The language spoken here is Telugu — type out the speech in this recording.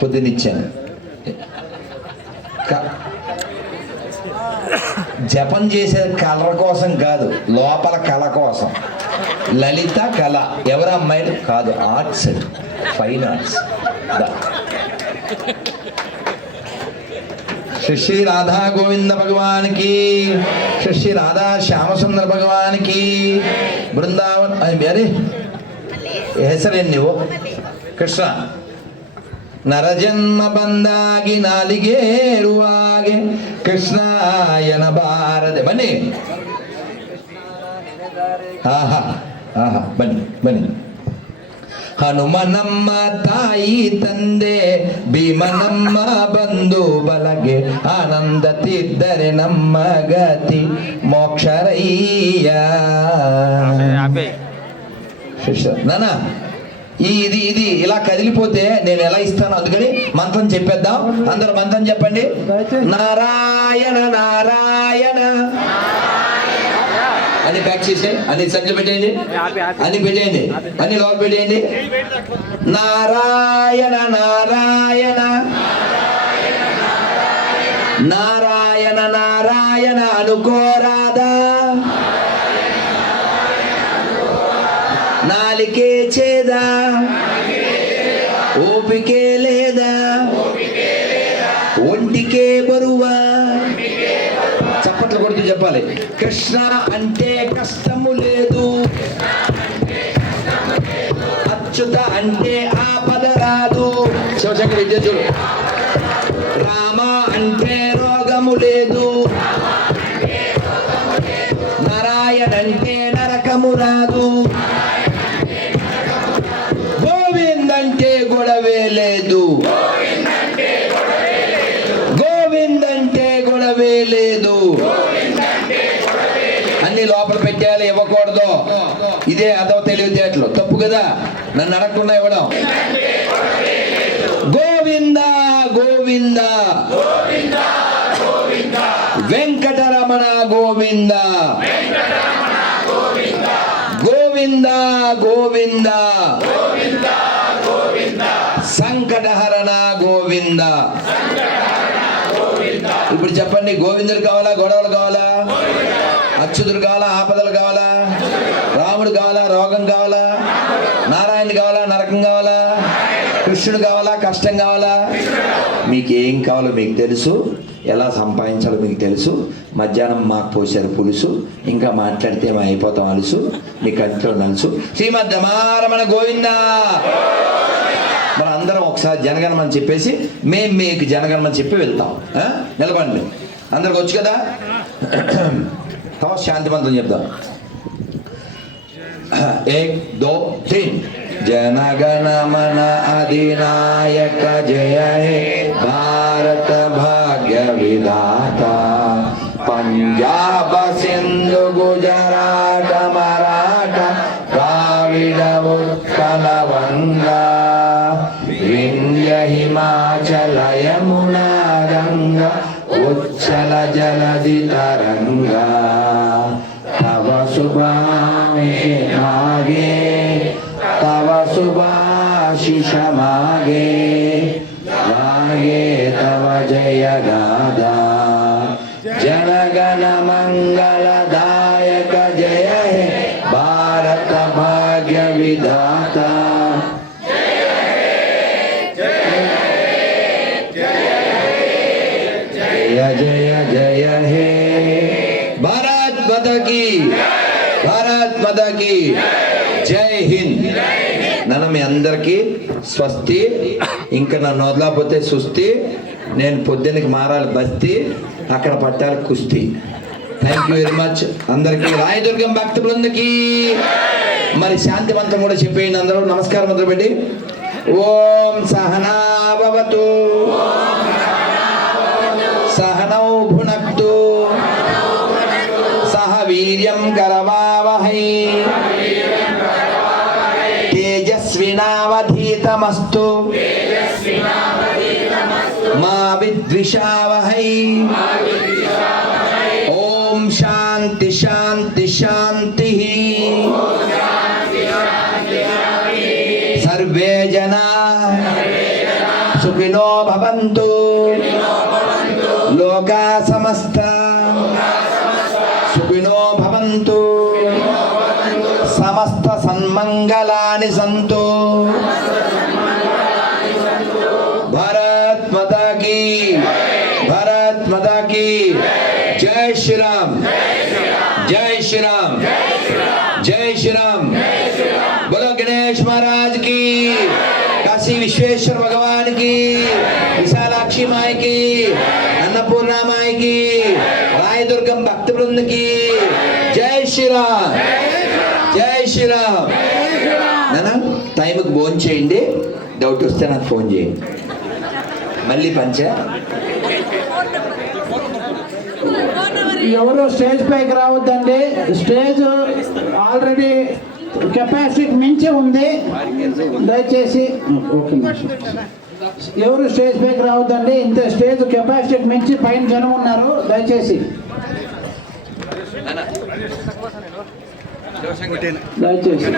పొద్దునిచ్చాను క- జపం చేసేది కలర్ కోసం కాదు లోపల కళ కోసం లలిత కళ ఎవరు అమ్మాయిలు కాదు ఆర్ట్స్ ఫైన్ ఆర్ట్స్ దా. శ్రీ శ్రీ రాధా గోవింద భగవానికి శ్రీ శ్రీ రాధా శ్యామసుందర భగవానికి బృందావన్ అది అరే ಹೆಸರೇನು ನೀವು ಕೃಷ್ಣ ನರಜನ್ಮ ಬಂದಾಗಿ ನಾಲಿಗೇರುವಾಗೆ ಕೃಷ್ಣಾಯನ ಬಾರದೆ ಬನ್ನಿ. ಆಹಾ ಆಹಾ ಬನ್ನಿ ಬನ್ನಿ. ಹನುಮ ನಮ್ಮ ತಾಯಿ ತಂದೆ ಭೀಮ ನಮ್ಮ ಬಂಧು ಬಲಗೆ ಆನಂದ ತಿದ್ದರೆ ನಮ್ಮ ಗತಿ ಮೋಕ್ಷರಯ್ಯ. ಶಿಷ್ಯ ನಾನಾ? ఈ ఇది ఇది ఇలా కదిలిపోతే నేను ఎలా ఇస్తాను అందుకని మంత్రం చెప్పేద్దాం. అందరూ మంత్రం చెప్పండి. నారాయణ నారాయణ. అని ప్యాక్ చేసేయండి అన్ని సంఖ్యలు పెట్టేయండి. అన్ని పెట్టేయండి. అన్ని లోపల పెట్టేయండి. నారాయణ నారాయణ. నారాయణ నారాయణ అనుకోరా. నాలికే చేదా? ఓపికే లేదా? ఒంటికే బరువా? చప్పట్లు కొడుతూ చెప్పాలి. కృష్ణ అంటే కష్టము లేదు. అచ్యుత అంటే ఆపద రాదు. శివశంకర్ విద్యార్థులు రామ అంటే రోగము లేదు. గొడవే లేదు గోవింద్ అంటే గొడవే లేదు. అన్ని లోపల పెట్టేయాలి ఇవ్వకూడదు. ఇదే అదవ తెలివితేటలు. తప్పు కదా? నన్ను అడగకుండా ఇవ్వడం. గోవింద గోవింద. వెంకటరమణ గోవింద. గోవింద గోవింద. సంకటహరణ గోవింద. ఇప్పుడు చెప్పండి గోవిందుడు కావాలా గొడవలు కావాలా? అచ్యుతుడు కావాలా ఆపదలు కావాలా? రాముడు కావాలా రోగం కావాలా? నారాయణ కావాలా నరకం కావాలా? కృష్ణుడు కావాలా కష్టం కావాలా? మీకు ఏం కావాలో మీకు తెలుసు. ఎలా సంపాదించాలో మీకు తెలుసు. మధ్యాహ్నం మాకు పోసారు పులుసు. ఇంకా మాట్లాడితే మేము అయిపోతాం అలుసు. మీ కంట్లో నలుసు. శ్రీమద్ రమారమణ గోవిందా. మనం అందరం ఒకసారి జనగణమని చెప్పేసి మేము మీకు జనగణమని చెప్పి వెళ్తాం ఆ? నిలబడండి అందరికి వచ్చు కదా తర్వాత శాంతి మంత్రం చెప్దాం एक दो तीन जनगण मन अधिनायक जय हे भारत भाग्य विधाता पंजाब హిమాచల యమునా గంగా ఉచ్చల జలది తరంగా. తవ శుభామే ఆగే తవ శుభాశిషమాగే. ఆగే తవ జయ గాదా జనగణ మంగళదాయక జయ భారత భాగ్య విదా మాతాకి భారత్ మాతాకి జై హింద్. నన్ను మీ అందరికీ స్వస్తి. ఇంకా నన్ను వదలకపోతే సుస్తి. నేను పొద్దున్నకి మారాలి బస్తి. అక్కడ పట్టాలి కుస్తీ. థ్యాంక్ యూ వెరీ మచ్ అందరికీ రాయదుర్గం భక్త బృందకి మరి శాంతి మంత్రం కూడా చెప్పేయండి అందరూ. నమస్కారం మొదలుపెట్టి. ఓం సహనా తేజస్వినావధీతమస్తు మా విద్విషావహై. ఓం శాంతి శాంతి శాంతి. సర్వే జనా సుఖినో భవంతు. లోకా సమస్త సుఖినో భవంతు. సమస్త సన్మంగళాని సంతో భారత్ మాతా కీ భారత్ మాతా కీ జై శ్రీరామ్ జై శ్రీరామ్ జై శ్రీరామ్ గణేష్ మహారాజ్కి కాశీ విశ్వేశ్వర భగవాన్కి విశాలాక్షి మాయకి అన్నపూర్ణామాయకి రాయదుర్గం భక్త బృందకి జై శ్రీరామ్. జై శ్రీరామ్. నానా టైంకి ఫోన్ చేయండి. డౌట్ వస్తే నాకు ఫోన్ చేయండి. మళ్ళీ పంచ. ఎవరు స్టేజ్ పైకి రావద్దండి. స్టేజ్ ఆల్రెడీ కెపాసిటీ మించి ఉంది. దయచేసి ఓకే. ఎవరు స్టేజ్ పైకి రావద్దండి ఇంత స్టేజ్ కెపాసిటీ మించి పైన జనం ఉన్నారు దయచేసి. దయచేసి.